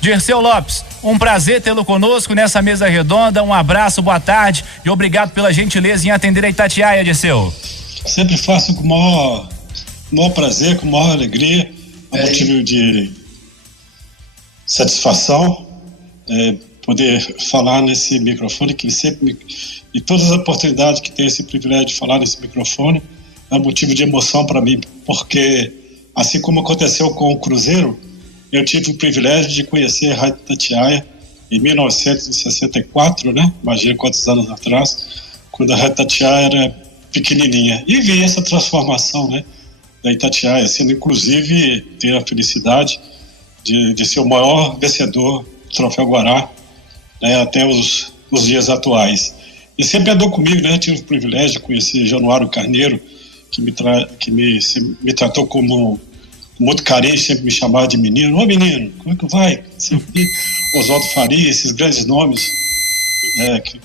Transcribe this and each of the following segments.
Dirceu Lopes, um prazer tê-lo conosco nessa mesa redonda. Um abraço, boa tarde e obrigado pela gentileza em atender a Itatiaia, Dirceu. Sempre faço com o maior prazer, com a maior alegria, motivo de satisfação poder falar nesse microfone, que sempre e todas as oportunidades que tem esse privilégio de falar nesse microfone é motivo de emoção para mim, porque assim como aconteceu com o Cruzeiro, eu tive o privilégio de conhecer a Rádio Itatiaia em 1964, né? Imagina quantos anos atrás, quando a Rádio Itatiaia era pequenininha, e vi essa transformação, né, da Itatiaia, sendo inclusive ter a felicidade de ser o maior vencedor do Troféu Guará, né, até os dias atuais. E sempre andou comigo, né? Tive o privilégio de conhecer Januário Carneiro, que me tratou como muito carente, sempre me chamava de menino. Ô menino, como é que vai? Oswaldo Faria, esses grandes nomes que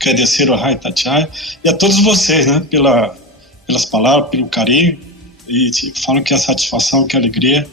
agradeceram a Rádio Itatiaia, e a todos vocês, né, pelas palavras, pelo carinho, e falam que a satisfação, que a alegria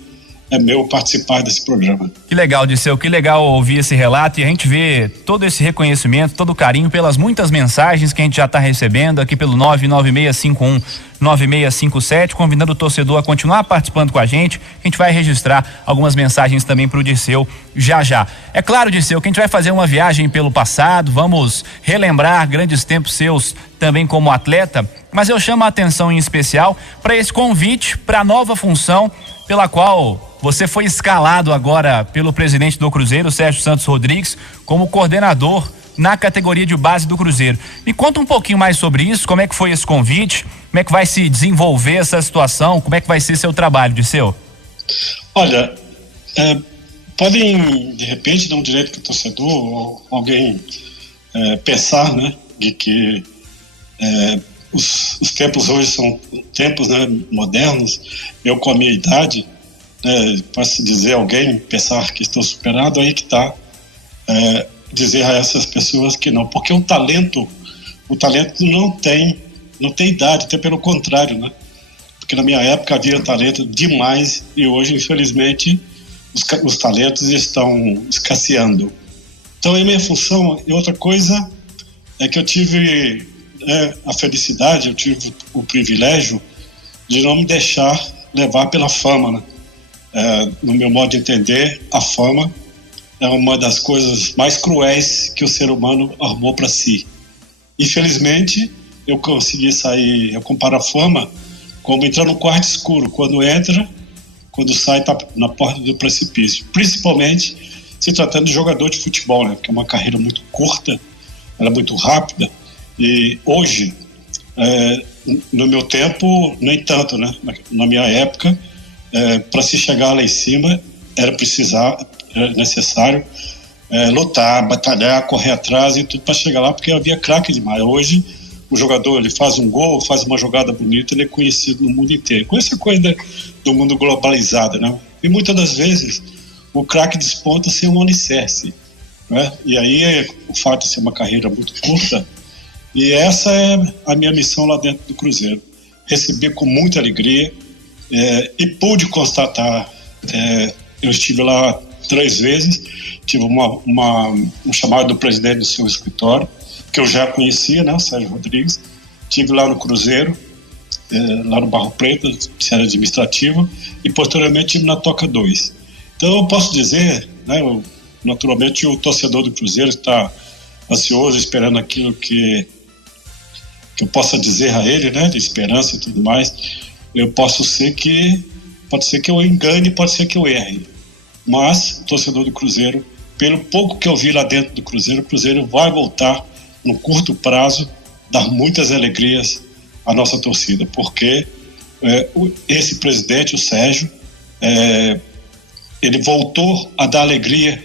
é meu participar desse programa. Que legal, Dirceu, que legal ouvir esse relato e a gente vê todo esse reconhecimento, todo o carinho pelas muitas mensagens que a gente já está recebendo aqui pelo 99651-9657, convidando o torcedor a continuar participando com a gente. A gente vai registrar algumas mensagens também para o Dirceu já. É claro, Dirceu, que a gente vai fazer uma viagem pelo passado, vamos relembrar grandes tempos seus também como atleta, mas eu chamo a atenção em especial para esse convite para a nova função pela qual você foi escalado agora pelo presidente do Cruzeiro, Sérgio Santos Rodrigues, como coordenador na categoria de base do Cruzeiro. Me conta um pouquinho mais sobre isso, como é que foi esse convite, como é que vai se desenvolver essa situação, como é que vai ser seu trabalho, Dirceu? Olha, podem, de repente, dar um direito para o torcedor ou alguém pensar, né, de que os tempos hoje são tempos, né, modernos. Eu, com a minha idade, posso dizer alguém, pensar que estou superado, aí que está, dizer a essas pessoas que não, porque o talento não tem idade, até pelo contrário, né? Porque na minha época havia talento demais e hoje, infelizmente, os talentos estão escasseando. Então, a minha função, e outra coisa é que eu tive a felicidade, eu tive o privilégio de não me deixar levar pela fama, né? No meu modo de entender, a fama é uma das coisas mais cruéis que o ser humano armou para si. Infelizmente, eu consegui sair, eu comparo a fama como entrar no quarto escuro, quando sai está na porta do precipício, principalmente se tratando de jogador de futebol, né? Que é uma carreira muito curta, ela é muito rápida, e hoje, no meu tempo, nem tanto, né? Na minha época, para se chegar lá em cima, era necessário lutar, batalhar, correr atrás e tudo para chegar lá, porque havia craque demais. Hoje, o jogador, ele faz um gol, faz uma jogada bonita, ele é conhecido no mundo inteiro. Com essa coisa do mundo globalizado, né? E muitas das vezes, o craque desponta sem um alicerce, né? E aí, o fato de ser uma carreira muito curta, e essa é a minha missão lá dentro do Cruzeiro. Recebi com muita alegria, e pude constatar, eu estive lá 3 vezes, tive um chamado do presidente do seu escritório, que eu já conhecia, né, o Sérgio Rodrigues. Estive lá no Cruzeiro, lá no Barro Preto, área administrativa, e posteriormente estive na Toca 2. Então eu posso dizer, né, naturalmente o torcedor do Cruzeiro está ansioso, esperando aquilo que eu possa dizer a ele, né, de esperança e tudo mais. Pode ser que eu engane, pode ser que eu erre, mas o torcedor do Cruzeiro, pelo pouco que eu vi lá dentro do Cruzeiro, o Cruzeiro vai voltar no curto prazo, dar muitas alegrias à nossa torcida, porque esse presidente, o Sérgio, ele voltou a dar alegria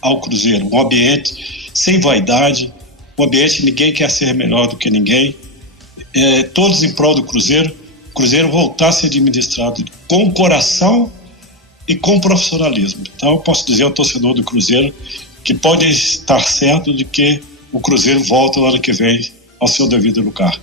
ao Cruzeiro, um ambiente sem vaidade, um ambiente que ninguém quer ser melhor do que ninguém, todos em prol do Cruzeiro. O Cruzeiro voltar a ser administrado com coração e com profissionalismo. Então eu posso dizer ao torcedor do Cruzeiro que pode estar certo de que o Cruzeiro volta no ano que vem ao seu devido lugar.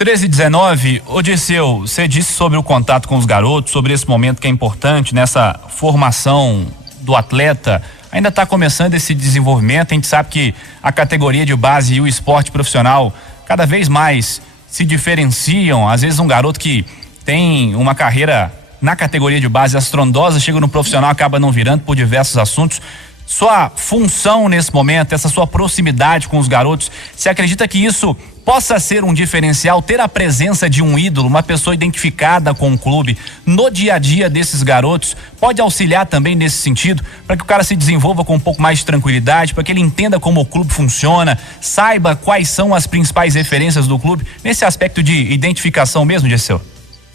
13h19, Dirceu, você disse sobre o contato com os garotos, sobre esse momento que é importante nessa formação do atleta ainda está começando esse desenvolvimento. A gente sabe que a categoria de base e o esporte profissional cada vez mais se diferenciam. Às vezes um garoto que tem uma carreira na categoria de base astrondosa, chega no profissional, acaba não virando por diversos assuntos. Sua função nesse momento, essa sua proximidade com os garotos, você acredita que isso possa ser um diferencial, ter a presença de um ídolo, uma pessoa identificada com o clube no dia a dia desses garotos, pode auxiliar também nesse sentido, para que o cara se desenvolva com um pouco mais de tranquilidade, para que ele entenda como o clube funciona, saiba quais são as principais referências do clube, nesse aspecto de identificação mesmo, Dirceu?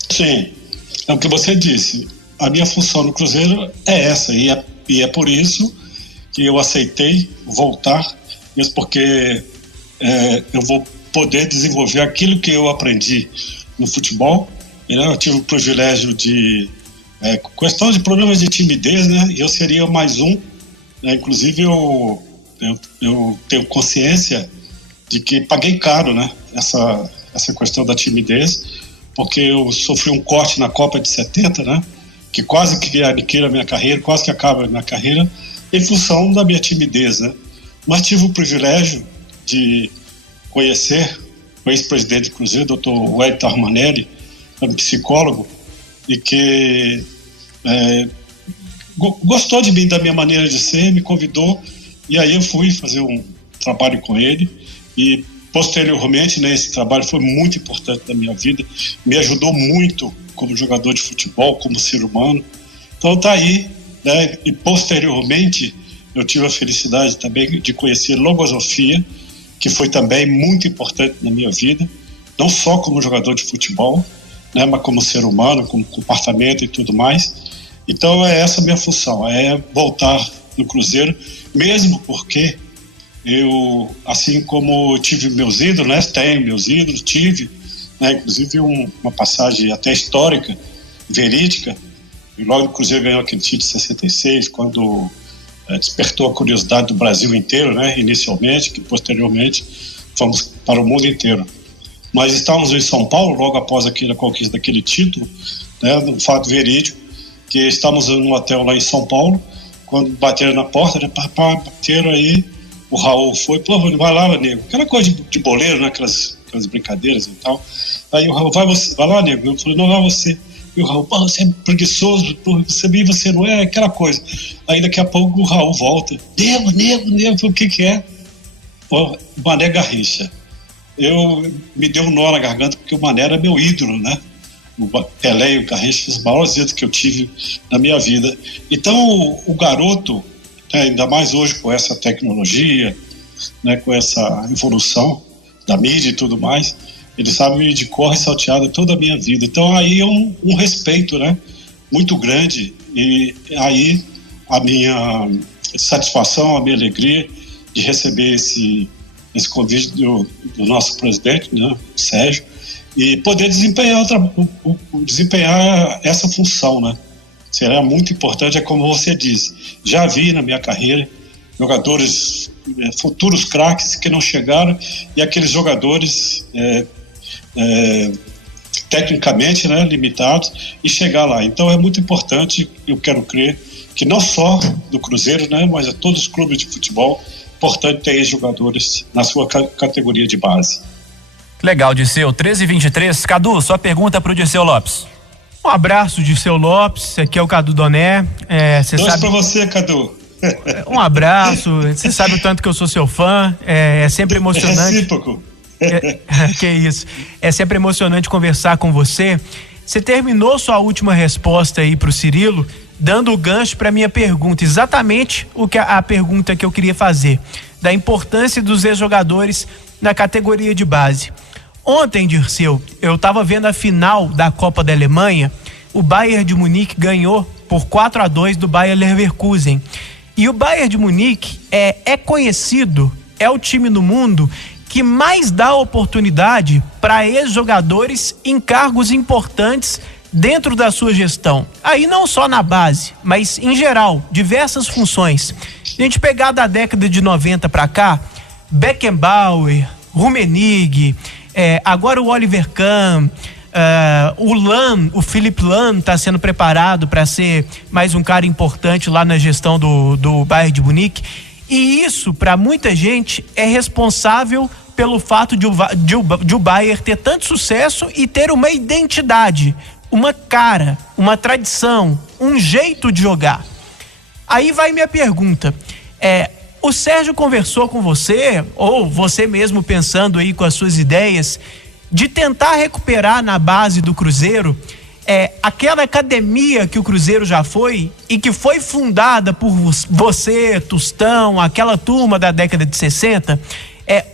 Sim, é o que você disse, a minha função no Cruzeiro é essa, e é por isso que eu aceitei voltar, mesmo porque eu vou poder desenvolver aquilo que eu aprendi no futebol. Eu tive o privilégio de questão de problemas de timidez, né? E eu seria mais um, né? Inclusive eu tenho consciência de que paguei caro, né? Essa questão da timidez, porque eu sofri um corte na Copa de 70, né? Que quase que aniquila a minha carreira, quase que acaba a minha carreira, em função da minha timidez, né? Mas tive o privilégio de conhecer o ex-presidente do Cruzeiro, Dr. Wellington Armanelli, um psicólogo, e que gostou de mim, da minha maneira de ser, me convidou, e aí eu fui fazer um trabalho com ele, e posteriormente, né, esse trabalho foi muito importante na minha vida, me ajudou muito como jogador de futebol, como ser humano. Então tá aí, né? E posteriormente eu tive a felicidade também de conhecer logosofia, que foi também muito importante na minha vida, não só como jogador de futebol, né, mas como ser humano, como comportamento e tudo mais. Então é essa a minha função, é voltar no Cruzeiro, mesmo porque eu, assim como tive meus ídolos, né, tenho meus ídolos, tive, né, inclusive uma passagem até histórica, verídica, e logo o Cruzeiro ganhou aquele título de 66, quando despertou a curiosidade do Brasil inteiro, né, inicialmente, que posteriormente fomos para o mundo inteiro. Mas estávamos em São Paulo, logo após a conquista daquele título, né, um fato verídico, que estávamos num hotel lá em São Paulo, quando bateram na porta, né, bateram aí, o Raul foi, pô, vai lá, nego, aquela coisa de boleiro, né, aquelas brincadeiras e tal. Aí o Raul, vai lá, nego. Eu falei, não, vai você. E o Raul, pô, você é preguiçoso, pô, você não é, aquela coisa. Aí daqui a pouco o Raul volta, nego, o que é? Pô, Mané Garrincha. Me deu um nó na garganta, porque o Mané era meu ídolo, né? O Pelé e o Garrincha, os maiores ídolos que eu tive na minha vida. Então o garoto, ainda mais hoje com essa tecnologia, né, com essa evolução da mídia e tudo mais, ele sabe de cor e salteado toda a minha vida. Então aí é um respeito, né, muito grande, e aí a minha satisfação, a minha alegria de receber esse convite do nosso presidente, né, Sérgio, e poder desempenhar essa função, né? Será muito importante, é como você disse, já vi na minha carreira jogadores, futuros craques que não chegaram, e aqueles jogadores tecnicamente, né, limitados, e chegar lá. Então é muito importante, eu quero crer, que não só do Cruzeiro, né, mas a todos os clubes de futebol, importante ter jogadores na sua categoria de base. Legal, Dirceu. 13h23. Cadu, sua pergunta para o Dirceu Lopes. Um abraço, Dirceu Lopes, aqui é o Cadu Doné. Dois para você, Cadu. Um abraço, você sabe o tanto que eu sou seu fã, é sempre emocionante. Recíproco. Que isso, é sempre emocionante conversar com você. Você terminou sua última resposta aí pro Cirilo, dando o gancho para minha pergunta, exatamente a pergunta que eu queria fazer, da importância dos ex-jogadores na categoria de base. Ontem, Dirceu, eu estava vendo a final da Copa da Alemanha. O Bayern de Munique ganhou por 4-2 do Bayer Leverkusen. E o Bayern de Munique é conhecido, é o time no mundo que mais dá oportunidade para ex-jogadores em cargos importantes dentro da sua gestão. Aí não só na base, mas em geral, diversas funções. Se a gente pegar da década de 90 para cá, Beckenbauer, Rummenigge, agora o Oliver Kahn, O Felipe Lan está sendo preparado para ser mais um cara importante lá na gestão do Bayern de Munique. E isso, para muita gente, é responsável pelo fato de o Bayern ter tanto sucesso e ter uma identidade, uma cara, uma tradição, um jeito de jogar. Aí vai minha pergunta. O Sérgio conversou com você, ou você mesmo pensando aí com as suas ideias, de tentar recuperar na base do Cruzeiro aquela academia que o Cruzeiro já foi e que foi fundada por você, Tostão, aquela turma da década de 60,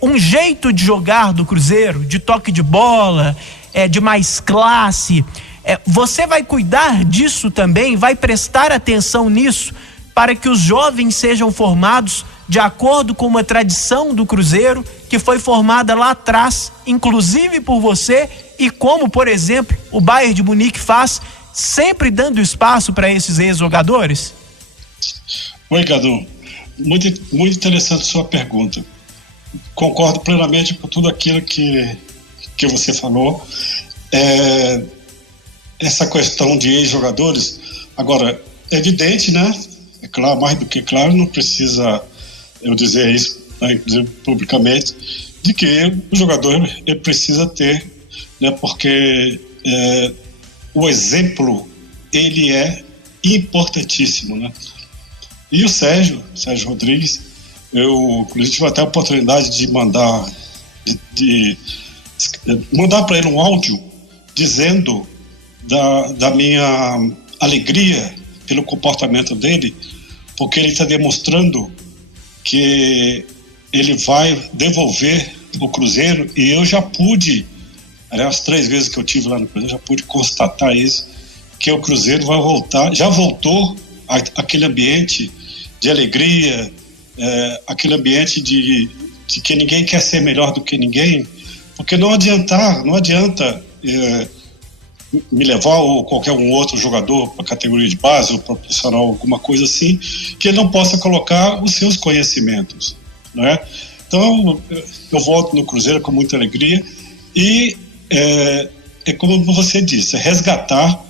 um jeito de jogar do Cruzeiro, de toque de bola, de mais classe. Você vai cuidar disso também, vai prestar atenção nisso para que os jovens sejam formados de acordo com uma tradição do Cruzeiro que foi formada lá atrás, inclusive por você, e como, por exemplo, o Bayern de Munique faz, sempre dando espaço para esses ex-jogadores? Oi, Cadu. Muito interessante sua pergunta. Concordo plenamente com tudo aquilo que você falou. Essa questão de ex-jogadores, agora, é evidente, né? É claro, mais do que claro, não precisa eu dizer isso, né, inclusive publicamente, de que o jogador ele precisa ter, né, porque o exemplo ele é importantíssimo, né? E o Sérgio Rodrigues, eu inclusive tive até a oportunidade de mandar para ele um áudio dizendo da minha alegria pelo comportamento dele, porque ele está demonstrando que ele vai devolver o Cruzeiro, e eu já pude, as 3 vezes que eu tive lá no Cruzeiro, já pude constatar isso, que o Cruzeiro vai voltar, já voltou aquele ambiente de alegria, aquele ambiente de que ninguém quer ser melhor do que ninguém, porque não adianta me levar ou qualquer um outro jogador para a categoria de base ou para profissional, alguma coisa assim, que ele não possa colocar os seus conhecimentos, né? Então, eu volto no Cruzeiro com muita alegria e como você disse, resgatar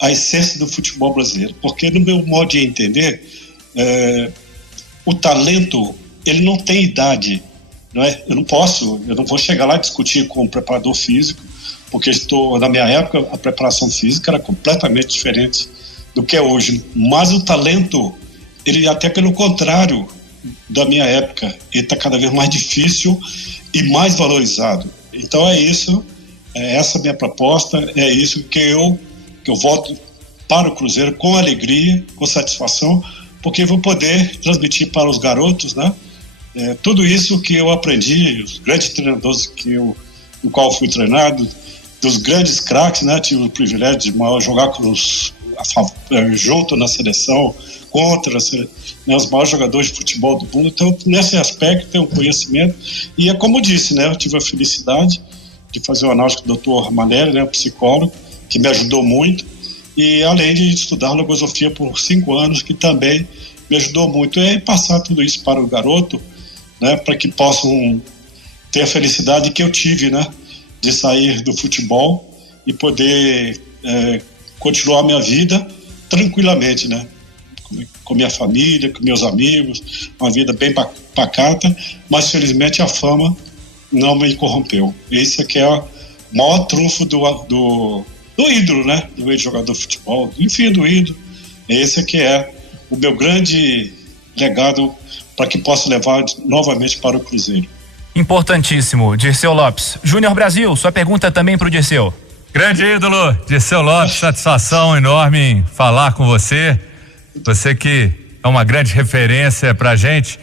a essência do futebol brasileiro, porque no meu modo de entender, o talento, ele não tem idade, não é? Eu não vou chegar lá e discutir com o preparador físico, porque na minha época a preparação física era completamente diferente do que é hoje, mas o talento, ele até pelo contrário da minha época, ele está cada vez mais difícil e mais valorizado. Então essa a minha proposta, é isso que eu volto para o Cruzeiro com alegria, com satisfação, porque vou poder transmitir para os garotos, né, tudo isso que eu aprendi, os grandes treinadores no qual fui treinado, dos grandes craques, né? Tive o privilégio de jogar junto na seleção, contra os maiores jogadores de futebol do mundo. Então, nesse aspecto, tenho um conhecimento. E é como eu disse, né? Eu tive a felicidade de fazer uma análise com o Dr. Manelli, né? Um psicólogo, que me ajudou muito. E além de estudar logosofia por 5 anos, que também me ajudou muito. E passar tudo isso para o garoto, né? Para que possam ter a felicidade que eu tive, né? De sair do futebol e poder continuar a minha vida tranquilamente, né? Com minha família, com meus amigos, uma vida bem pacata, mas felizmente a fama não me corrompeu. Esse aqui é o maior trunfo do ídolo, né? Do ex-jogador de futebol, enfim, do ídolo. Esse aqui é o meu grande legado para que possa levar novamente para o Cruzeiro. Importantíssimo, Dirceu Lopes. Júnior Brasil, sua pergunta também para o Dirceu. Grande ídolo, Dirceu Lopes, satisfação enorme em falar com você. Você que é uma grande referência pra gente.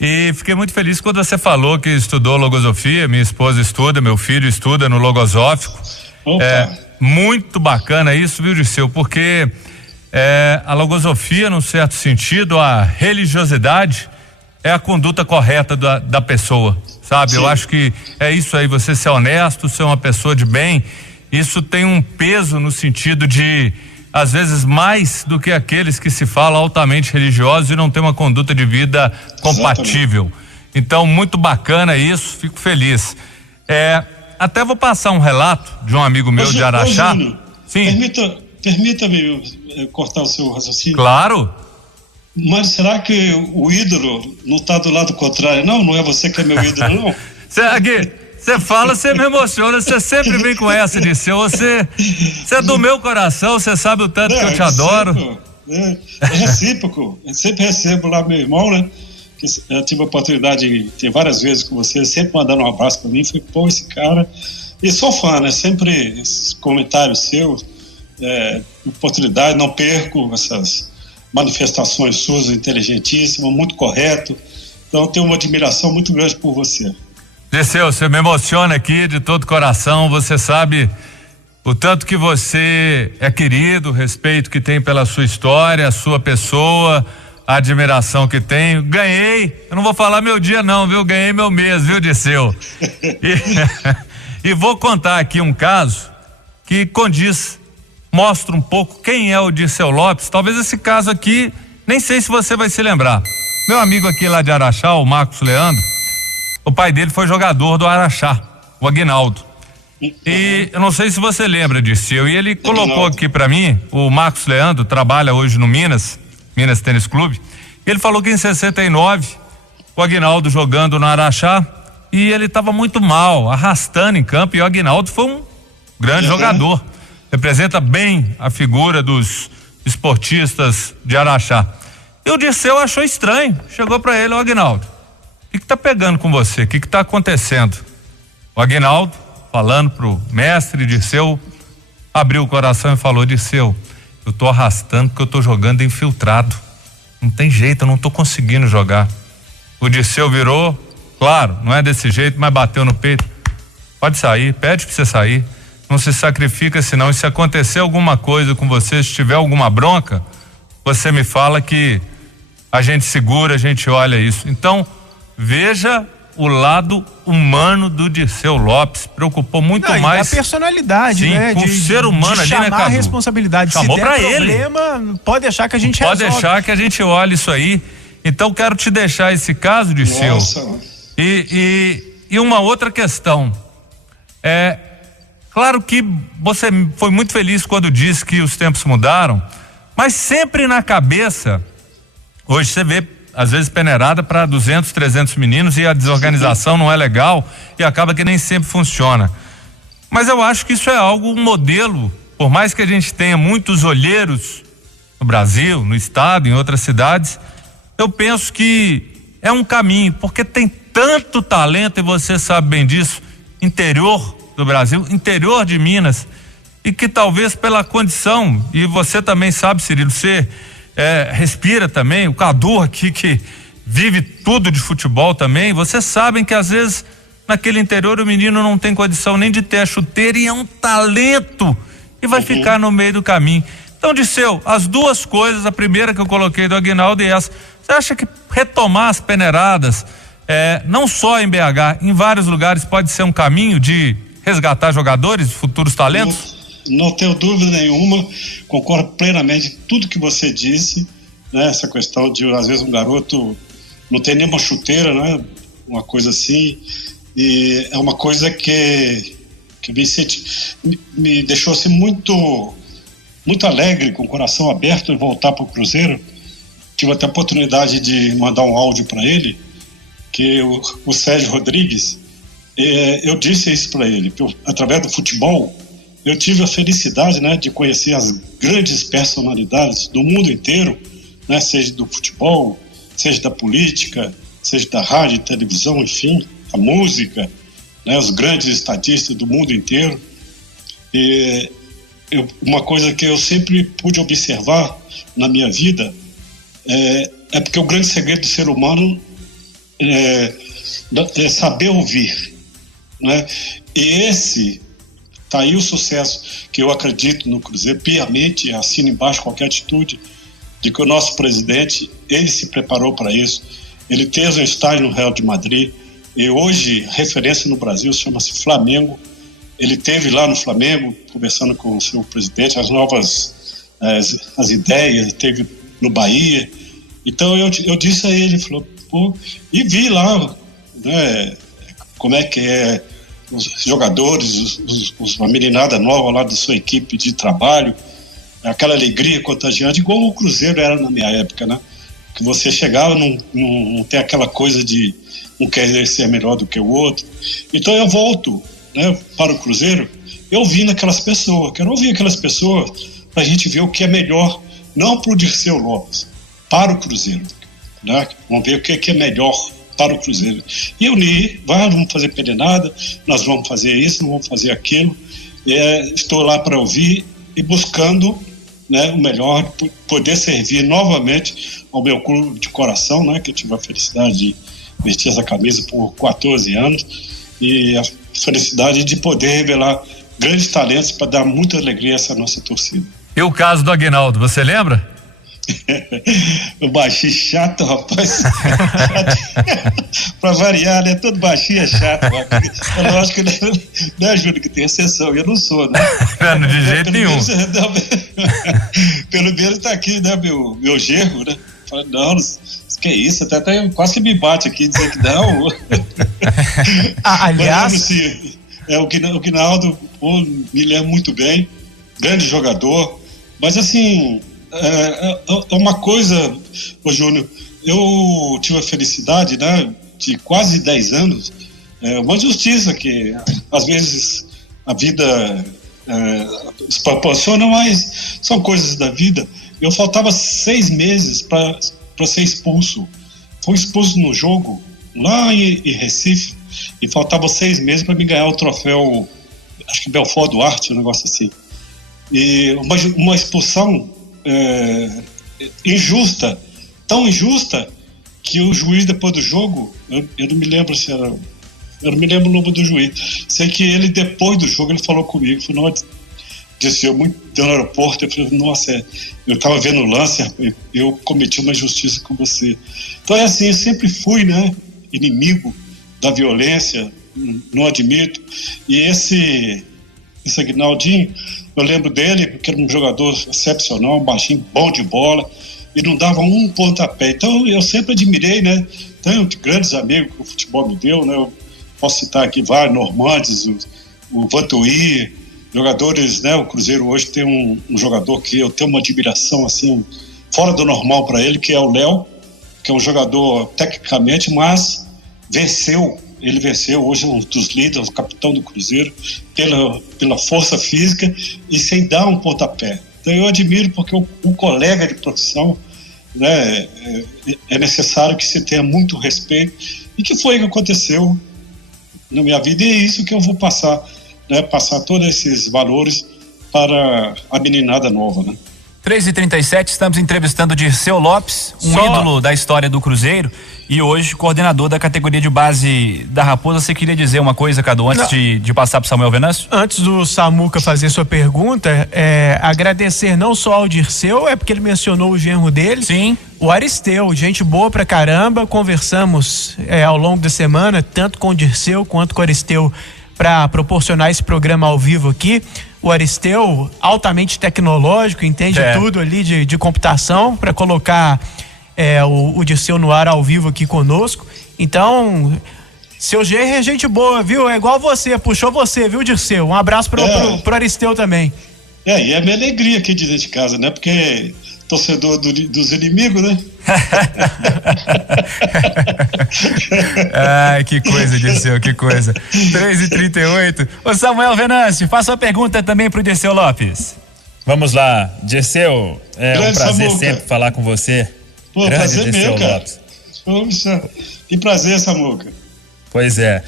E fiquei muito feliz quando você falou que estudou logosofia. Minha esposa estuda, meu filho estuda no Logosófico. Opa. Muito bacana isso, viu, Dirceu? Porque a logosofia, num certo sentido, a religiosidade é a conduta correta da pessoa, sabe? Sim. Eu acho que é isso aí, você ser honesto, ser uma pessoa de bem, isso tem um peso no sentido de, às vezes, mais do que aqueles que se falam altamente religiosos e não tem uma conduta de vida compatível. Exatamente. Então, muito bacana isso, fico feliz. até vou passar um relato de um amigo meu de Araxá. Júnior, sim. Permita-me cortar o seu raciocínio. Claro. Mas será que o ídolo não está do lado contrário? Não é você que é meu ídolo, não? Você fala, você me emociona, você sempre vem com essa de seu. Você é do meu coração, você sabe o tanto que eu te adoro. É recíproco. Eu sempre recebo lá meu irmão, né? Que eu tive a oportunidade de ter várias vezes com você, sempre mandando um abraço para mim. Falei, pô, esse cara. E sou fã, né? Sempre esses comentários seus, oportunidade, não perco essas manifestações suas inteligentíssimas, muito correto. Então, eu tenho uma admiração muito grande por você. Dirceu, você me emociona aqui de todo coração, você sabe o tanto que você é querido, o respeito que tem pela sua história, a sua pessoa, a admiração que tenho. Ganhei, eu não vou falar meu dia não, viu? Ganhei meu mês, viu, Dirceu? E vou contar aqui um caso que condiz, mostra um pouco quem é o Dirceu Lopes. Talvez esse caso aqui, nem sei se você vai se lembrar. Meu amigo aqui lá de Araxá, o Marcos Leandro, o pai dele foi jogador do Araxá, o Aguinaldo. E eu não sei se você lembra disso, e ele colocou aqui pra mim, o Marcos Leandro trabalha hoje no Minas Tênis Clube. Ele falou que em 69 o Aguinaldo jogando no Araxá e ele estava muito mal, arrastando em campo, e o Aguinaldo foi um grande jogador, representa bem a figura dos esportistas de Araxá. E o Dirceu achou estranho, chegou pra ele, Aguinaldo, o que tá pegando com você? O que tá acontecendo? O Aguinaldo, falando pro mestre Dirceu, abriu o coração e falou, Dirceu, eu tô arrastando porque eu tô jogando infiltrado. Não tem jeito, eu não tô conseguindo jogar. O Dirceu virou, claro, não é desse jeito, mas bateu no peito. Pode sair, pede pra você sair. Não se sacrifica senão, e se acontecer alguma coisa com você, se tiver alguma bronca, você me fala que a gente segura, a gente olha isso. Então, veja o lado humano do Dirceu Lopes, preocupou muito mais. A personalidade, sim, né? Com o ser humano ali, né, Cadu? A responsabilidade. Chamou se der pra problema, ele. Pode deixar que a gente resolve. Pode deixar que a gente olhe isso aí. Então, quero te deixar esse caso, Dirceu. Nossa. E uma outra questão. Claro que você foi muito feliz quando disse que os tempos mudaram, mas sempre na cabeça, hoje você vê às vezes peneirada para 200, 300 meninos e a desorganização não é legal e acaba que nem sempre funciona. Mas eu acho que isso é algo, um modelo, por mais que a gente tenha muitos olheiros no Brasil, no estado, em outras cidades, eu penso que é um caminho, porque tem tanto talento, e você sabe bem disso, interior do Brasil, interior de Minas, e que talvez pela condição, e você também sabe, Cirilo, você respira também, o Cadu aqui que vive tudo de futebol também, vocês sabem que às vezes naquele interior o menino não tem condição nem de ter a chuteira e é um talento e vai ficar no meio do caminho. Então, Dirceu, as duas coisas, a primeira que eu coloquei do Aguinaldo e essa, você acha que retomar as peneiradas, não só em BH, em vários lugares pode ser um caminho de resgatar jogadores, futuros talentos? Não tenho dúvida nenhuma, concordo plenamente com tudo que você disse, né? Essa questão de às vezes um garoto não ter nenhuma chuteira, né? Uma coisa assim, e é uma coisa que me deixou assim muito alegre, com o coração aberto, em voltar para o Cruzeiro. Tive até a oportunidade de mandar um áudio para ele, que o Sérgio Rodrigues, eu disse isso para ele, que através do futebol eu tive a felicidade, né, de conhecer as grandes personalidades do mundo inteiro, né, seja do futebol, seja da política, seja da rádio, televisão, enfim, a música, né, os grandes estadistas do mundo inteiro. E uma coisa que eu sempre pude observar na minha vida é porque o grande segredo do ser humano é saber ouvir, né? E tá aí o sucesso que eu acredito no Cruzeiro, piamente, assino embaixo qualquer atitude, de que o nosso presidente, ele se preparou para isso, ele fez um estágio no Real de Madrid, e hoje, referência no Brasil, chama-se Flamengo. Ele esteve lá no Flamengo, conversando com o seu presidente, as novas as ideias, esteve no Bahia. Então eu disse a ele, falou, pô, e vi lá, né, como é que é os jogadores, a meninada nova lá da sua equipe de trabalho, aquela alegria contagiante, igual o Cruzeiro era na minha época, né? Que você chegava, não tem aquela coisa de um querer ser melhor do que o outro. Então eu volto, né, para o Cruzeiro, eu ouvindo aquelas pessoas, quero ouvir aquelas pessoas para a gente ver o que é melhor, não para o Dirceu Lopes, para o Cruzeiro, né? Vamos ver o que é melhor para o Cruzeiro. E eu li, vamos fazer perenada, nós vamos fazer isso, não vamos fazer aquilo. Estou lá para ouvir e buscando, né, o melhor, poder servir novamente ao meu clube de coração, né, que eu tive a felicidade de vestir essa camisa por 14 anos e a felicidade de poder revelar grandes talentos para dar muita alegria a essa nossa torcida. E o caso do Aguinaldo, você lembra? O baixinho chato, rapaz. Pra variar, né? Todo baixinho é chato. Eu acho que, né, Júlio, que tem exceção. Eu não sou, né? Não, de jeito nenhum. Pelo menos tá aqui, né, meu genro, né? Fala, não, que é isso? Até quase que me bate aqui, dizer que não. Aliás... Mas, assim, o Aguinaldo, me lembro muito bem. Grande jogador. Mas, assim... É uma coisa, Júnior, eu tive a felicidade, né, de quase 10 anos, uma justiça que às vezes a vida se proporciona, mas são coisas da vida. Eu faltava 6 meses para ser expulso. Fui expulso no jogo lá em Recife e faltava 6 meses para me ganhar o troféu, acho que Belfort Duarte, um negócio assim. E uma expulsão injusta, tão injusta que o juiz, depois do jogo, eu não me lembro se era, eu não me lembro o nome do juiz, sei que ele, depois do jogo, ele falou comigo, falou, disse eu muito no aeroporto, eu falei, nossa, eu estava vendo o lance, eu cometi uma injustiça com você. Então é assim, eu sempre fui, né, inimigo da violência, não admito, e esse Aguinaldinho, eu lembro dele porque era um jogador excepcional, um baixinho, bom de bola, e não dava um pontapé. Então eu sempre admirei, né? Tenho grandes amigos que o futebol me deu, né? Eu posso citar aqui vários, Normandes, o Vantuí, jogadores, né? O Cruzeiro hoje tem um jogador que eu tenho uma admiração assim, fora do normal para ele, que é o Léo, que é um jogador tecnicamente, mas ele venceu, hoje é um dos líderes, o capitão do Cruzeiro, pela força física e sem dar um pontapé. Então eu admiro porque um colega de profissão, né, é necessário que se tenha muito respeito, e que foi o que aconteceu na minha vida, e é isso que eu vou passar, né, passar todos esses valores para a meninada nova, né? 3h37, estamos entrevistando Dirceu Lopes, ídolo da história do Cruzeiro e hoje coordenador da categoria de base da Raposa. Você queria dizer uma coisa, Cadu, antes de passar para Samuel Venâncio? Antes do Samuca fazer sua pergunta, agradecer não só ao Dirceu, porque ele mencionou o genro dele. Sim. O Aristeu, gente boa pra caramba, conversamos ao longo da semana, tanto com o Dirceu quanto com o Aristeu, para proporcionar esse programa ao vivo aqui. O Aristeu, altamente tecnológico, entende tudo ali de computação, para colocar o Dirceu no ar ao vivo aqui conosco. Então, seu genro é gente boa, viu? É igual você, puxou você, viu, Dirceu? Um abraço pro Aristeu também. E é a minha alegria aqui de dentro de casa, né? Porque torcedor dos inimigos, né? Ai, que coisa, Dirceu, que coisa. 3h38. Ô Samuel Venâncio, faça uma pergunta também pro Dirceu Lopes. Vamos lá, Dirceu, Grande um prazer Samuca. sempre falar com você. Pô, Grande prazer Dirceu meu, cara. Lopes. Poxa, que prazer, Samuca. Pois é.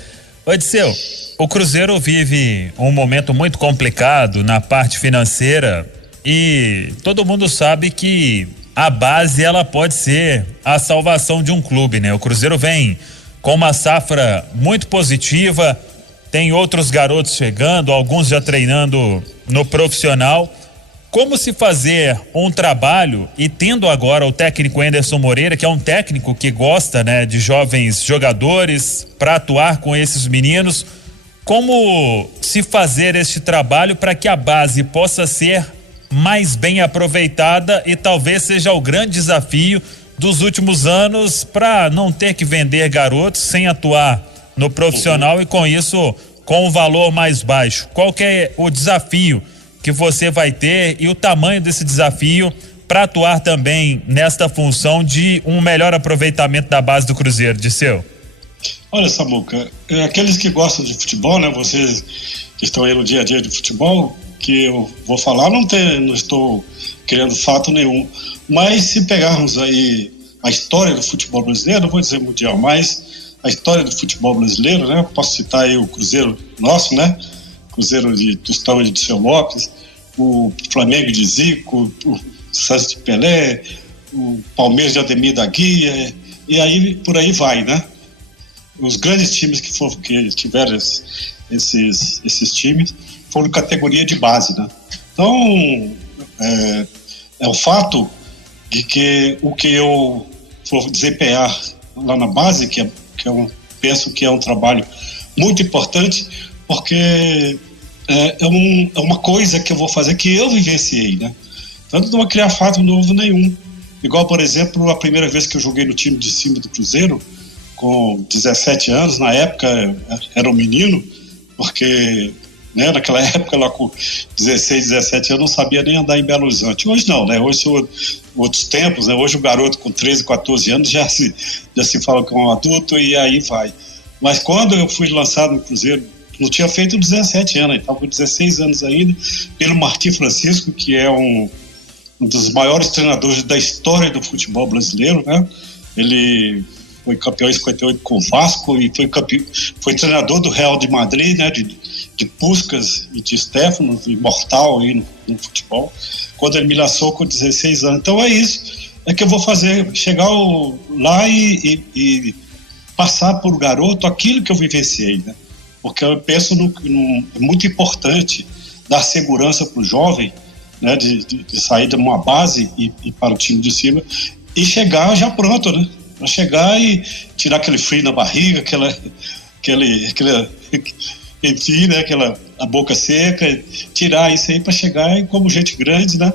Ô, Dirceu, o Cruzeiro vive um momento muito complicado na parte financeira e todo mundo sabe que a base, ela pode ser a salvação de um clube, né? O Cruzeiro vem com uma safra muito positiva, tem outros garotos chegando, alguns já treinando no profissional. Como se fazer um trabalho, e tendo agora o técnico Anderson Moreira, que é um técnico que gosta, né, de jovens jogadores para atuar com esses meninos, como se fazer este trabalho para que a base possa ser mais bem aproveitada e talvez seja o grande desafio dos últimos anos, para não ter que vender garotos sem atuar no profissional e com isso com o valor mais baixo, qual que é o desafio que você vai ter e o tamanho desse desafio para atuar também nesta função de um melhor aproveitamento da base do Cruzeiro, Dirceu? Olha, Samuca, aqueles que gostam de futebol, né, vocês que estão aí no dia a dia de futebol, que eu vou falar, não estou querendo fato nenhum, mas se pegarmos aí a história do futebol brasileiro, não vou dizer mundial, mas a história do futebol brasileiro, né, posso citar aí o Cruzeiro nosso, né, Cruzeiro de Tostão e de Dirceu Lopes, o Flamengo de Zico, o Santos de Pelé, o Palmeiras de Ademir da Guia, e aí por aí vai, né? Os grandes times que tiveram esses times foram categoria de base, né? Então, é o fato de que o que eu vou desempenhar lá na base, penso que é um trabalho muito importante, porque é uma coisa que eu vou fazer que eu vivenciei, né? Tanto não vou criar fato novo nenhum. Igual, por exemplo, a primeira vez que eu joguei no time de cima do Cruzeiro, com 17 anos, na época era um menino, porque né, naquela época, lá com 16, 17 anos, não sabia nem andar em Belo Horizonte. Hoje não, né? Hoje são outros tempos, né? Hoje o garoto com 13, 14 anos já se fala que é um adulto e aí vai. Mas quando eu fui lançado no Cruzeiro, não tinha feito 17 anos, estava com 16 anos ainda, pelo Martim Francisco, que é um dos maiores treinadores da história do futebol brasileiro, né? Ele foi campeão em 58 com o Vasco e foi treinador do Real de Madrid, né? De Puskás e de Stefano, imortal aí no futebol, quando ele me lançou com 16 anos. Então é isso, é que eu vou fazer, chegar lá e passar por garoto aquilo que eu vivenciei, né? Porque eu penso é muito importante dar segurança para o jovem, né, de sair de uma base e para o time de cima e chegar já pronto, né? Para chegar e tirar aquele frio na barriga, enfim, né, a boca seca, tirar isso aí para chegar e, como gente grande, né,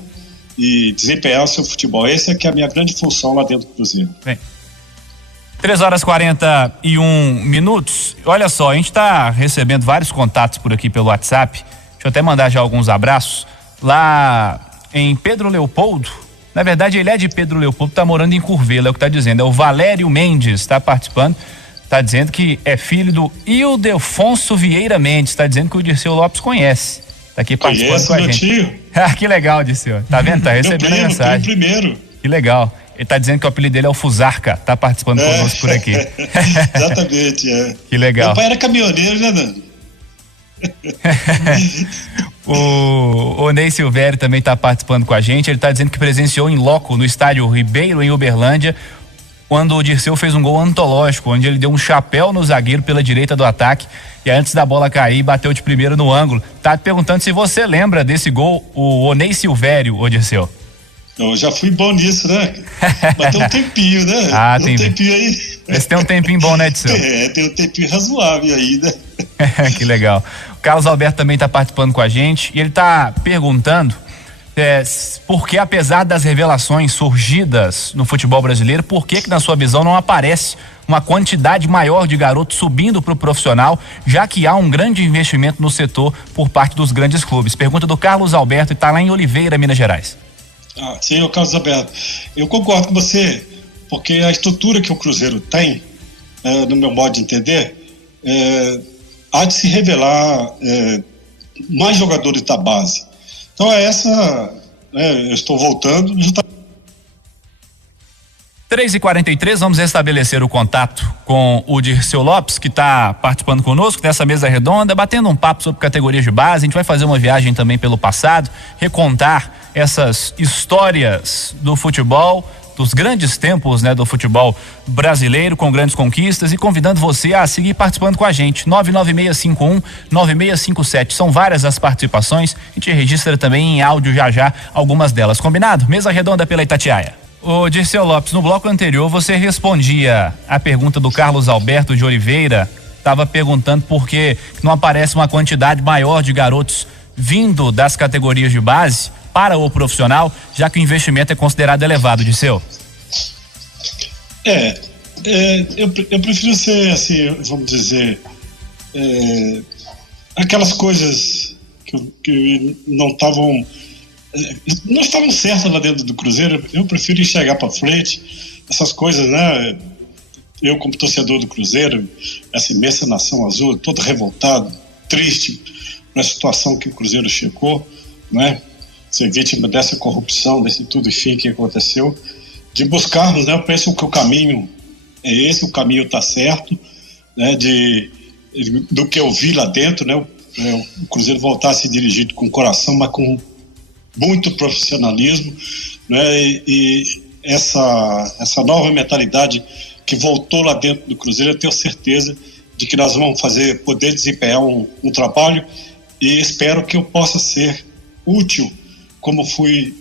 e desempenhar o seu futebol. Essa é que é a minha grande função lá dentro do Cruzeiro. Bem, 3h41. Olha só, a gente está recebendo vários contatos por aqui pelo WhatsApp. Deixa eu até mandar já alguns abraços. Lá em Pedro Leopoldo, na verdade ele é de Pedro Leopoldo, tá morando em Curvelo, é o que tá dizendo. É o Valério Mendes, tá participando, tá dizendo que é filho do Ildefonso Vieira Mendes, tá dizendo que o Dirceu Lopes conhece. Tá aqui participando com a gente. Tio. Ah, que legal, Dirceu. Tá vendo? Tá recebendo a mensagem. Primeiro. Que legal. Ele tá dizendo que o apelido dele é o Fusarca, tá participando conosco por aqui. Exatamente, Que legal. Meu pai era caminhoneiro, né, Nando? O Ney Silvério também está participando com a gente. Ele está dizendo que presenciou em loco no estádio Ribeiro, em Uberlândia, quando o Dirceu fez um gol antológico, onde ele deu um chapéu no zagueiro pela direita do ataque e antes da bola cair, bateu de primeiro no ângulo. Tá perguntando se você lembra desse gol, o Ney Silvério, ô Dirceu. Eu já fui bom nisso, né? Mas tem um tempinho, né? Ah, tem um tempinho aí. Esse tem um tempinho bom, né, Dirceu? Tem um tempinho razoável aí, né? Que legal. O Carlos Alberto também está participando com a gente e ele está perguntando por que, apesar das revelações surgidas no futebol brasileiro, por que na sua visão não aparece uma quantidade maior de garotos subindo para o profissional, já que há um grande investimento no setor por parte dos grandes clubes? Pergunta do Carlos Alberto e está lá em Oliveira, Minas Gerais. Sim, o Carlos Alberto. Eu concordo com você, porque a estrutura que o Cruzeiro tem, no meu modo de entender, há de se revelar mais jogadores da base. Então eu estou voltando. 3h43, vamos restabelecer o contato com o Dirceu Lopes, que está participando conosco nessa mesa redonda, batendo um papo sobre categorias de base. A gente vai fazer uma viagem também pelo passado, recontar essas histórias do futebol, dos grandes tempos, né, do futebol brasileiro, com grandes conquistas, e convidando você a seguir participando com a gente. 99651-9657. São várias as participações. A gente registra também em áudio já algumas delas. Combinado? Mesa redonda pela Itatiaia. Ô Dirceu Lopes, no bloco anterior você respondia a pergunta do Carlos Alberto de Oliveira, estava perguntando por que não aparece uma quantidade maior de garotos vindo das categorias de base para o profissional, já que o investimento é considerado elevado, Dirceu. Eu prefiro ser, assim, vamos dizer, aquelas coisas que não estavam certas lá dentro do Cruzeiro. Eu prefiro enxergar para frente essas coisas, né? Eu, como torcedor do Cruzeiro, essa imensa nação azul, todo revoltado, triste na situação que o Cruzeiro chegou, né? Ser vítima dessa corrupção, desse tudo, enfim, que aconteceu, de buscarmos, né? Eu penso que o caminho é esse, o caminho está certo, né? Do que eu vi lá dentro, né? O Cruzeiro voltar a se dirigir com coração, mas com muito profissionalismo, né? E essa nova mentalidade que voltou lá dentro do Cruzeiro, eu tenho certeza de que nós vamos poder desempenhar um trabalho, e espero que eu possa ser útil, como fui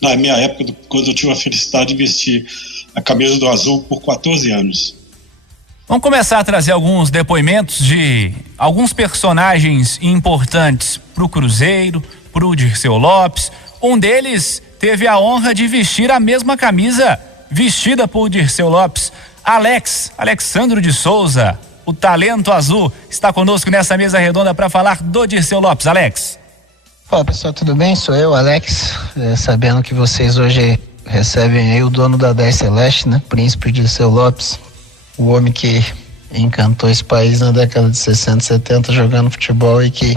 na minha época, quando eu tive a felicidade de vestir a camisa do azul por 14 anos. Vamos começar a trazer alguns depoimentos de alguns personagens importantes para o Cruzeiro, para o Dirceu Lopes. Um deles teve a honra de vestir a mesma camisa vestida por Dirceu Lopes. Alexandro de Souza, o talento azul, está conosco nessa mesa redonda para falar do Dirceu Lopes. Alex. Fala, pessoal, tudo bem? Sou eu, Alex, sabendo que vocês hoje recebem aí o dono da 10 Celeste, né? Príncipe Dirceu Lopes, o homem que encantou esse país na década de 60, 70 jogando futebol, e que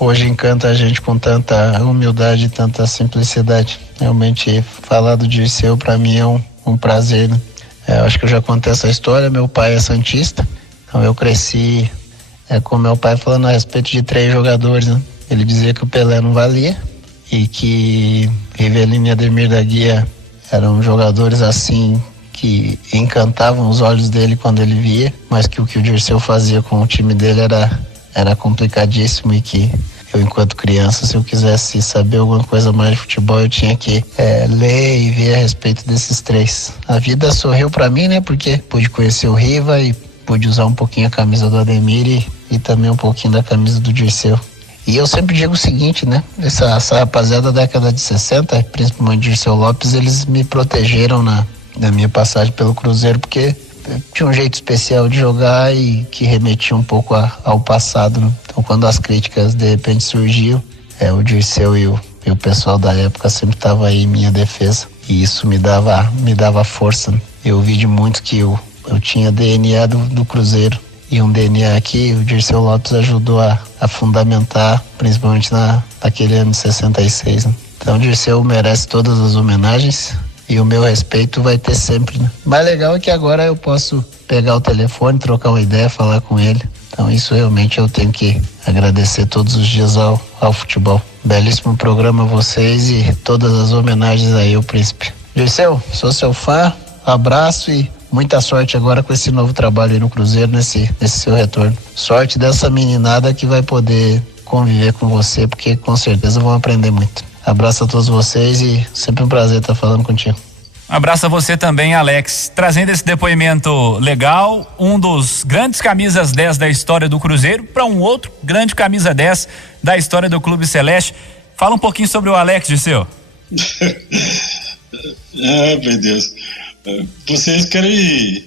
hoje encanta a gente com tanta humildade e tanta simplicidade. Realmente, falar do Dirceu para mim é um prazer, né? Eu acho que eu já contei essa história. Meu pai é santista, então eu cresci com meu pai falando a respeito de 3 jogadores, né? Ele dizia que o Pelé não valia e que Rivelino e Ademir da Guia eram jogadores assim que encantavam os olhos dele quando ele via, mas que o Dirceu fazia com o time dele era complicadíssimo, e que eu, enquanto criança, se eu quisesse saber alguma coisa mais de futebol, eu tinha que ler e ver a respeito desses 3. A vida sorriu para mim, né? Porque pude conhecer o Riva e pude usar um pouquinho a camisa do Ademir e também um pouquinho da camisa do Dirceu. E eu sempre digo o seguinte, né? Essa rapaziada da década de 60, principalmente Dirceu Lopes, eles me protegeram na minha passagem pelo Cruzeiro, porque tinha um jeito especial de jogar e que remetia um pouco ao passado, né? Então, quando as críticas de repente surgiam, o Dirceu e o pessoal da época sempre estava aí em minha defesa, e isso me dava força, né? Eu vi de muito que eu tinha DNA do Cruzeiro, e um DNA que o Dirceu Lopes ajudou a fundamentar, principalmente naquele ano de 66, né? Então o Dirceu merece todas as homenagens, e o meu respeito vai ter sempre, né? O mais legal é que agora eu posso pegar o telefone, trocar uma ideia, falar com ele. Então isso realmente eu tenho que agradecer todos os dias ao futebol. Belíssimo programa vocês, e todas as homenagens aí ao Príncipe. Dirceu, sou seu fã, abraço e muita sorte agora com esse novo trabalho aí no Cruzeiro, nesse seu retorno. Sorte dessa meninada que vai poder conviver com você, porque com certeza vão aprender muito. Abraço a todos vocês e sempre um prazer estar falando contigo. Abraço a você também, Alex. Trazendo esse depoimento legal, um dos grandes camisas 10 da história do Cruzeiro para um outro grande camisa 10 da história do Clube Celeste. Fala um pouquinho sobre o Alex, Dirceu. Meu Deus. Vocês querem,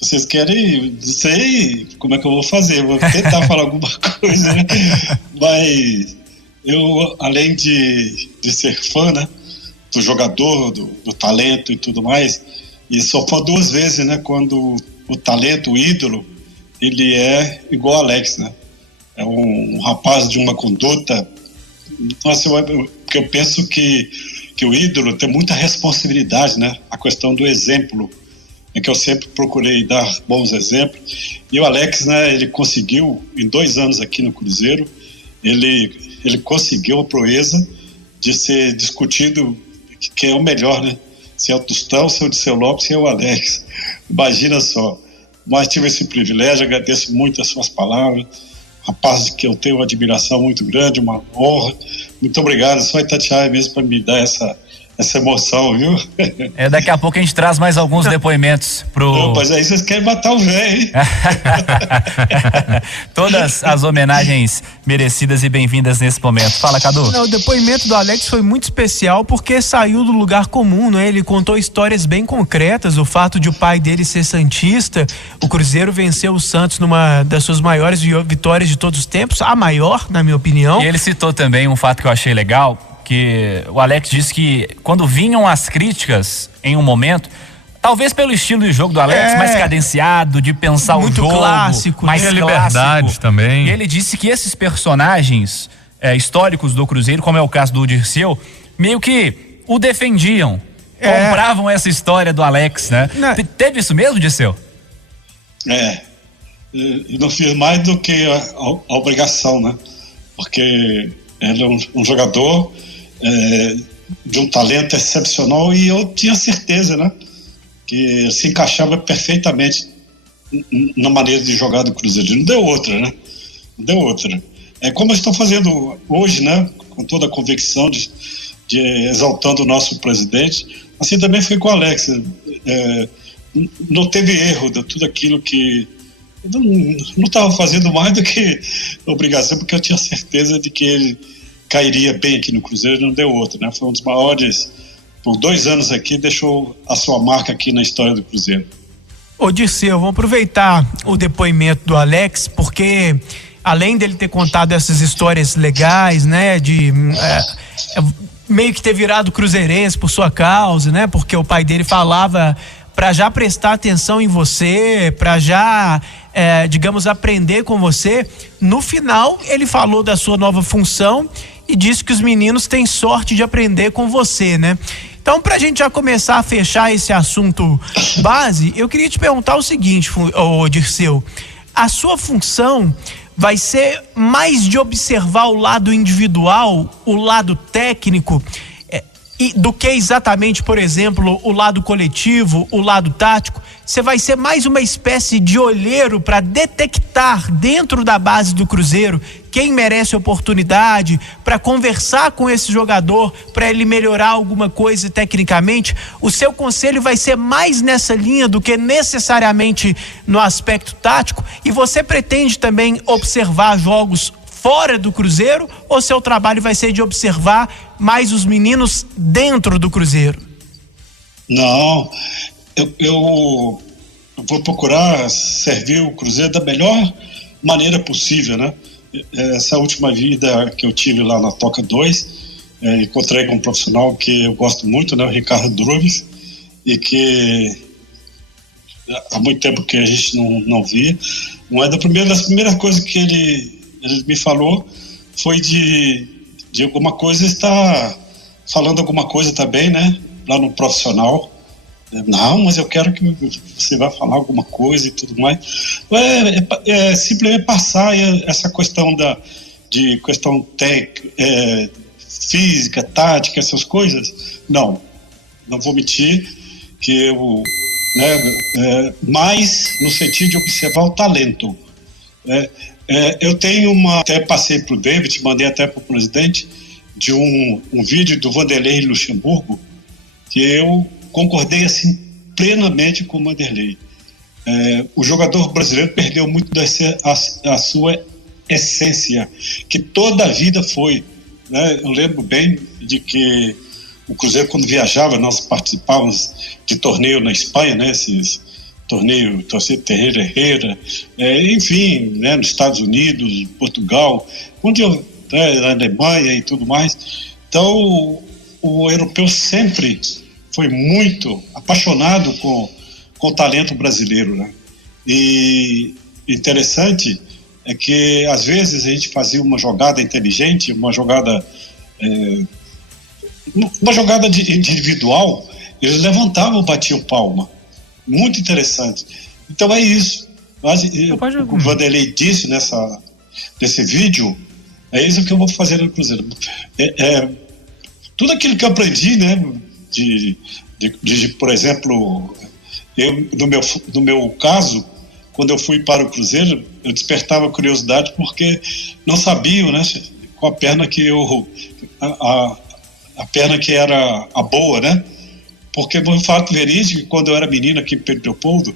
não sei como é que eu vou fazer, vou tentar falar alguma coisa, né? Mas eu, além de ser fã, né, do jogador, do talento e tudo mais, e sou fã 2 vezes, né? Quando o talento, o ídolo, ele é igual ao Alex, né? É um rapaz de uma conduta. Nossa, eu penso que o ídolo tem muita responsabilidade, né? A questão do exemplo, é que eu sempre procurei dar bons exemplos. E o Alex, né? Ele conseguiu, em 2 anos aqui no Cruzeiro, ele conseguiu a proeza de ser discutido quem é o melhor, né? Se é o Tostão, se é o Dirceu Lopes, se é o Alex. Imagina só. Mas tive esse privilégio, agradeço muito as suas palavras. Rapaz de que eu tenho uma admiração muito grande, uma honra. Muito obrigado. Só Itatiaia mesmo para me dar essa emoção, viu? Daqui a pouco a gente traz mais alguns depoimentos pro... Não, mas aí vocês querem matar o velho, hein? Todas as homenagens merecidas e bem-vindas nesse momento. Fala, Cadu. Não, o depoimento do Alex foi muito especial porque saiu do lugar comum, né? Ele contou histórias bem concretas, o fato de o pai dele ser santista, o Cruzeiro venceu o Santos numa das suas maiores vitórias de todos os tempos, a maior, na minha opinião. E ele citou também um fato que eu achei legal, que o Alex disse que quando vinham as críticas em um momento, talvez pelo estilo de jogo do Alex, mais cadenciado, de pensar o jogo, clássico, mais tem a clássico. liberdade também. E ele disse que esses personagens históricos do Cruzeiro, como é o caso do Dirceu, meio que o defendiam, compravam essa história do Alex, né? Teve isso mesmo, Dirceu? Eu não fiz mais do que a obrigação, né? Porque ele é um jogador de um talento excepcional e eu tinha certeza, né? Que se encaixava perfeitamente na maneira de jogar do Cruzeiro. Não deu outra, né? Não deu outra. É como eu estou fazendo hoje, né? Com toda a convicção de exaltando o nosso presidente. Assim também foi com o Alex. Não teve erro de tudo aquilo que eu não estava fazendo mais do que obrigação, porque eu tinha certeza de que ele cairia bem aqui no Cruzeiro. Não deu outra, né? Foi um dos maiores, por 2 anos aqui, deixou a sua marca aqui na história do Cruzeiro. Ô Dirceu, vamos aproveitar o depoimento do Alex, porque além dele ter contado essas histórias legais, né, de meio que ter virado cruzeirense por sua causa, né, porque o pai dele falava para já prestar atenção em você, para já, digamos, aprender com você. No final, ele falou da sua nova função e disse que os meninos têm sorte de aprender com você, né? Então, pra gente já começar a fechar esse assunto base, eu queria te perguntar o seguinte, Dirceu, a sua função vai ser mais de observar o lado individual, o lado técnico, do que exatamente, por exemplo, o lado coletivo, o lado tático? Você vai ser mais uma espécie de olheiro para detectar dentro da base do Cruzeiro quem merece oportunidade, para conversar com esse jogador, para ele melhorar alguma coisa tecnicamente? O seu conselho vai ser mais nessa linha do que necessariamente no aspecto tático? E você pretende também observar jogos fora do Cruzeiro, ou seu trabalho vai ser de observar mais os meninos dentro do Cruzeiro? Não, eu vou procurar servir o Cruzeiro da melhor maneira possível, né? Essa última vida que eu tive lá na Toca 2, encontrei com um profissional que eu gosto muito, né? O Ricardo Druves, e que há muito tempo que a gente não via. Uma das primeiras coisas que ele me falou foi de alguma coisa, estar falando alguma coisa também, né? Lá no profissional. Não, mas eu quero que você vá falar alguma coisa e tudo mais. Simplesmente passar essa questão de questão física, tática, essas coisas. Não vou mentir que eu, mais no sentido de observar o talento. Eu tenho até passei para o David, mandei até para o presidente, de um vídeo do Vanderlei Luxemburgo, que eu concordei assim plenamente com o Vanderlei. O jogador brasileiro perdeu muito a sua essência, que toda a vida foi, né? Eu lembro bem de que o Cruzeiro, quando viajava, nós participávamos de torneio na Espanha, né? Esses torneio, torcida Terreira Herrera, enfim, né? Nos Estados Unidos, Portugal, na Alemanha e tudo mais. Então, o europeu sempre foi muito apaixonado com o talento brasileiro, né? E interessante é que às vezes a gente fazia uma jogada inteligente, uma jogada individual, eles levantavam, batiam palma. Muito interessante. Então é isso. O Vanderlei disse nesse vídeo, é isso que eu vou fazer no Cruzeiro. Tudo aquilo que eu aprendi, né? Por exemplo, no meu caso, quando eu fui para o Cruzeiro, eu despertava curiosidade porque não sabiam, né, com a perna que a perna que era a boa, né? Porque foi um fato verídico que quando eu era menino aqui em Pedro Leopoldo,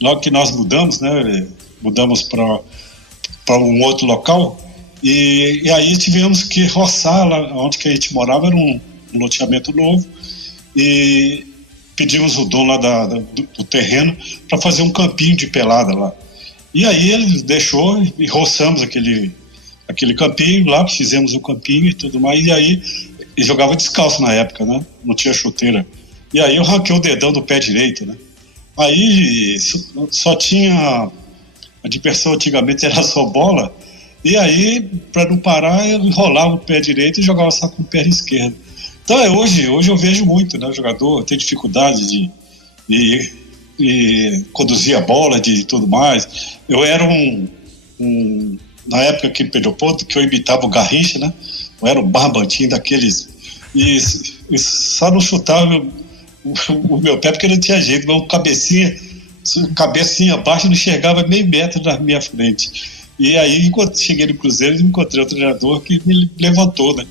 logo que nós mudamos, né? Mudamos para um outro local, e aí tivemos que roçar lá onde que a gente morava, era um loteamento novo, e pedimos o dono lá do terreno para fazer um campinho de pelada lá. E aí ele deixou e roçamos aquele campinho lá, fizemos o campinho e tudo mais, e aí ele jogava descalço na época, né? Não tinha chuteira. E aí eu ranquei o dedão do pé direito, né? Aí só tinha a diversão antigamente era só bola, e aí para não parar eu enrolava o pé direito e jogava só com o pé esquerdo. Então hoje eu vejo muito, né? O jogador tem dificuldade de conduzir a bola, de tudo mais. Eu era na época que Pedro Leopoldo, que eu imitava o Garrincha, né? Eu era um barbantinho daqueles, e só não chutava o meu pé porque não tinha jeito, mas cabecinha abaixo, não chegava meio metro na minha frente. E aí, quando cheguei no Cruzeiro, encontrei um treinador que me levantou, né?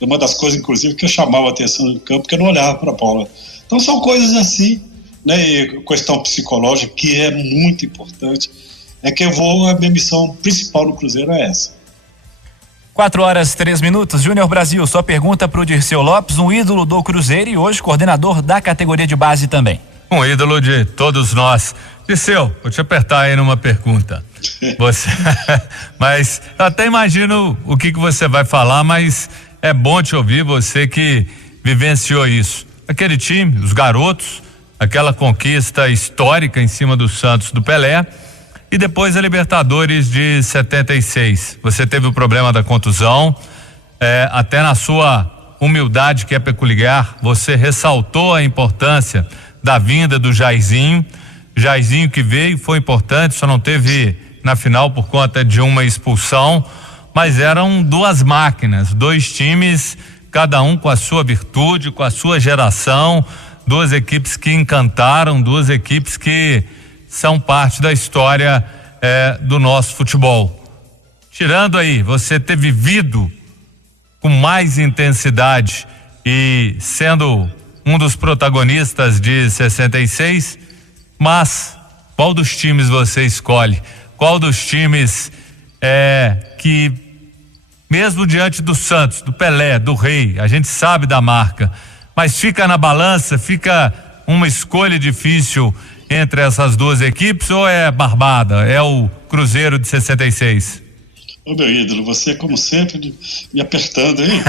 É uma das coisas, inclusive, que eu chamava a atenção no campo, porque eu não olhava para a bola. Então são coisas assim, né? E questão psicológica, que é muito importante, é que a minha missão principal no Cruzeiro é essa. 4h03. Júnior Brasil, sua pergunta para o Dirceu Lopes, um ídolo do Cruzeiro e hoje coordenador da categoria de base também. Um ídolo de todos nós. Dirceu, vou te apertar aí numa pergunta. Mas eu até imagino o que você vai falar, mas é bom te ouvir, você que vivenciou isso. Aquele time, os garotos, aquela conquista histórica em cima do Santos, do Pelé, e depois a Libertadores de 76. Você teve o problema da contusão, até na sua humildade que é peculiar, você ressaltou a importância da vinda do Jairzinho que veio, foi importante, só não teve na final por conta de uma expulsão, mas eram duas máquinas, dois times, cada um com a sua virtude, com a sua geração, duas equipes que encantaram, duas equipes que são parte da história do nosso futebol. Tirando aí, você ter vivido com mais intensidade e sendo um dos protagonistas de 66, mas qual dos times você escolhe? Qual dos times que, mesmo diante do Santos, do Pelé, do Rei, a gente sabe da marca, mas fica na balança, fica uma escolha difícil entre essas duas equipes, ou é barbada, é o Cruzeiro de 66? Ô meu ídolo, você como sempre me apertando, hein?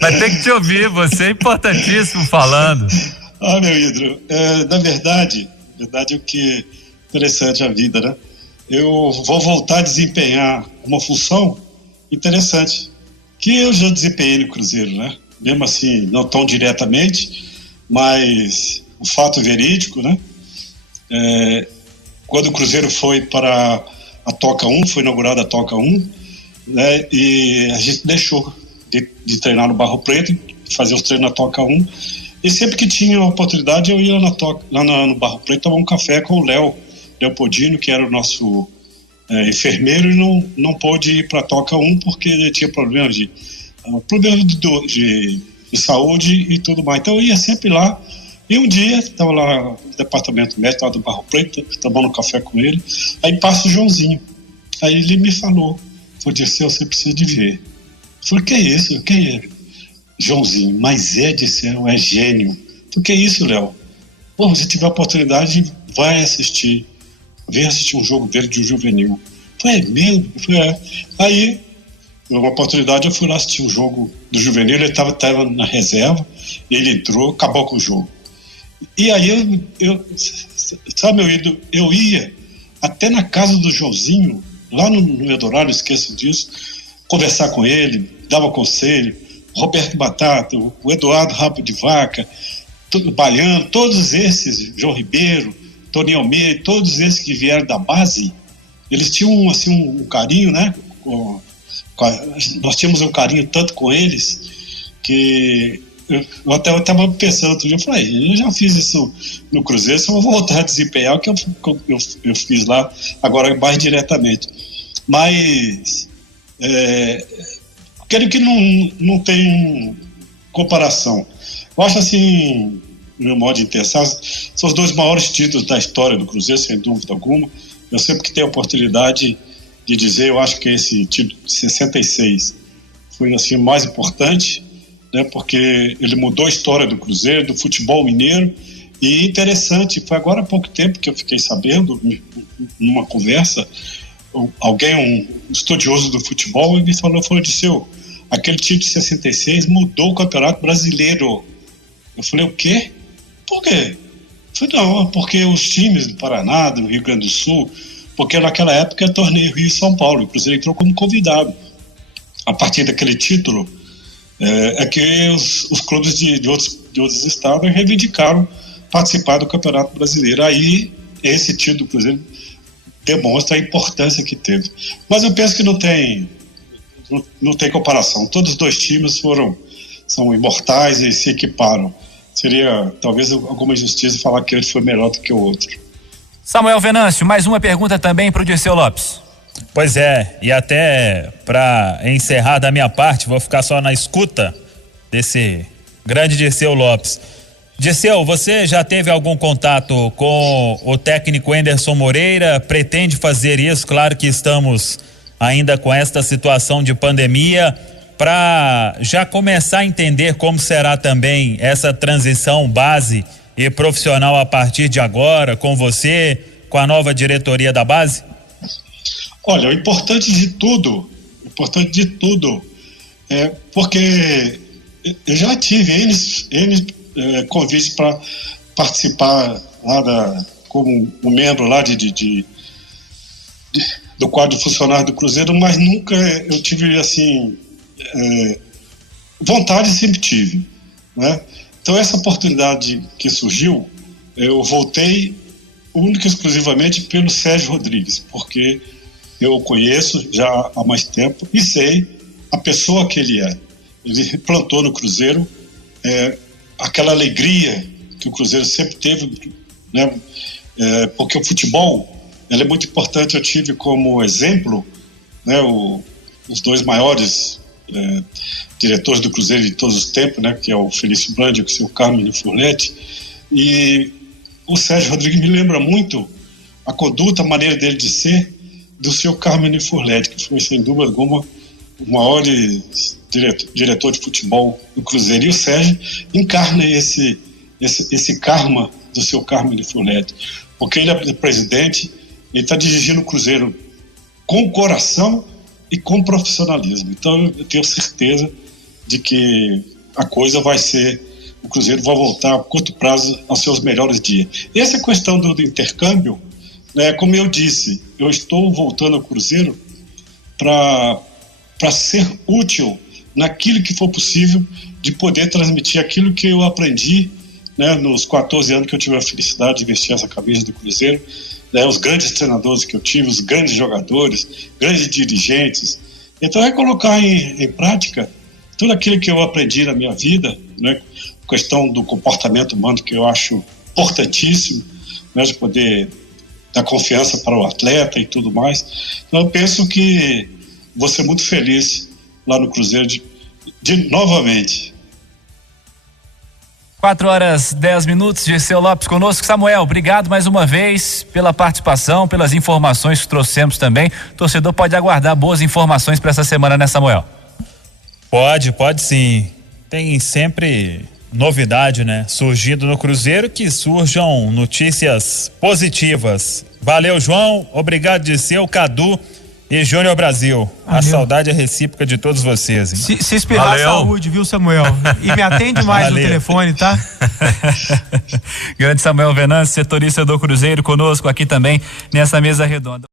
Vai ter que te ouvir, você é importantíssimo falando. Meu ídolo, na verdade o que é interessante a vida, né? Eu vou voltar a desempenhar uma função interessante, que eu já desempenhei no Cruzeiro, né? Mesmo assim, não tão diretamente, mas o fato verídico, né? Quando o Cruzeiro foi para a Toca 1, foi inaugurada a Toca 1, né? E a gente deixou de treinar no Barro Preto, fazer os treinos na Toca 1, e sempre que tinha oportunidade eu ia lá no Barro Preto tomar um café com o Leopoldino, que era o nosso enfermeiro, e não pôde ir para a Toca 1 porque ele tinha problemas de saúde e tudo mais. Então eu ia sempre lá, e um dia estava lá no departamento médico lá do Barro Preto, tomando um café com ele, aí passa o Joãozinho, aí ele me falou, Dirceu, você precisa de ver. Eu falei, que é isso? Quem é? Joãozinho, mas Dirceu, é gênio. Eu falei, que é isso, Léo? Pô, se tiver oportunidade, vai assistir. Vem assistir um jogo dele de juvenil. Eu falei, é mesmo? Eu falei, Aí, uma oportunidade, eu fui lá assistir um jogo do juvenil, ele estava na reserva, ele entrou, acabou com o jogo. E aí, sabe, meu ídolo, eu ia até na casa do Joãozinho, lá no Eldorado, esqueço disso, conversar com ele, dava conselho, Roberto Batata, o Eduardo Rabo de Vaca, o Baiano, todos esses, João Ribeiro, Toninho Almeida, todos esses que vieram da base, eles tinham assim um carinho, né? Nós tínhamos um carinho tanto com eles que eu até estava pensando outro dia, eu falei, eu já fiz isso no Cruzeiro, só vou voltar a desempenhar o que eu fiz lá, agora mais diretamente. Mas creio que não tem comparação. Eu acho assim, no meu modo de pensar, são os 2 maiores títulos da história do Cruzeiro, sem dúvida alguma. Eu sempre que tenho a oportunidade de dizer, eu acho que esse título de 66 foi assim, o mais importante, né, porque ele mudou a história do Cruzeiro, do futebol mineiro. E interessante, foi agora há pouco tempo que eu fiquei sabendo, numa conversa, alguém, um estudioso do futebol, ele falou Disseu, aquele título de 66 mudou o Campeonato Brasileiro. Eu falei, o quê? Por quê? Eu falei, não, porque os times do Paraná, do Rio Grande do Sul, porque naquela época era torneio Rio e São Paulo, o Cruzeiro entrou como convidado. A partir daquele título, é que os clubes de outros estados reivindicaram participar do Campeonato Brasileiro. Aí esse título do Cruzeiro demonstra a importância que teve. Mas eu penso que não tem comparação. Todos os 2 times são imortais e se equiparam. Seria talvez alguma injustiça falar que ele foi melhor do que o outro. Samuel Venâncio, mais uma pergunta também para o Dirceu Lopes. Pois é, e até para encerrar da minha parte, vou ficar só na escuta desse grande Dirceu Lopes. Dirceu, você já teve algum contato com o técnico Anderson Moreira? Pretende fazer isso? Claro que estamos ainda com esta situação de pandemia, para já começar a entender como será também essa transição base e profissional a partir de agora, com você, com a nova diretoria da base? Olha, o importante de tudo é porque eu já tive convites para participar lá como um membro lá do quadro funcionário do Cruzeiro, mas nunca eu tive assim vontade, sempre tive, né? Então essa oportunidade que surgiu, eu voltei única e exclusivamente pelo Sérgio Rodrigues, porque eu o conheço já há mais tempo e sei a pessoa que ele é. Ele plantou no Cruzeiro aquela alegria que o Cruzeiro sempre teve, né? Porque o futebol ele é muito importante. Eu tive como exemplo, né, os 2 maiores diretores do Cruzeiro de todos os tempos, né, que é o Felício Brandi e o seu Carmine Furletti, e o Sérgio Rodrigues me lembra muito a conduta, a maneira dele de ser do seu Carmine Furletti, que foi sem dúvida alguma o maior diretor de futebol do Cruzeiro, e o Sérgio encarna esse karma do seu Carmine Furletti, porque ele é presidente, ele está dirigindo o Cruzeiro com coração e com profissionalismo. Então eu tenho certeza de que a coisa vai ser, o Cruzeiro vai voltar a curto prazo aos seus melhores dias. E essa questão do intercâmbio, né, como eu disse, eu estou voltando ao Cruzeiro para ser útil naquilo que for possível, de poder transmitir aquilo que eu aprendi, né, nos 14 anos que eu tive a felicidade de vestir essa camisa do Cruzeiro, né, os grandes treinadores que eu tive, os grandes jogadores, grandes dirigentes. Então é colocar em prática tudo aquilo que eu aprendi na minha vida, né, questão do comportamento humano, que eu acho importantíssimo, né, de poder dar confiança para o atleta e tudo mais. Então eu penso que vou ser muito feliz lá no Cruzeiro de novamente. 4h10, Dirceu Lopes conosco. Samuel, obrigado mais uma vez pela participação, pelas informações que trouxemos também. O torcedor pode aguardar boas informações para essa semana, né, Samuel? Pode sim. Tem sempre novidade, né? Surgindo no Cruzeiro, que surjam notícias positivas. Valeu, João. Obrigado, Dirceu, Cadu e Júnior Brasil. Valeu. A saudade é recíproca de todos vocês. Se esperar saúde, viu, Samuel? E me atende mais no telefone, tá? Grande Samuel Venâncio, setorista do Cruzeiro, conosco aqui também nessa mesa redonda.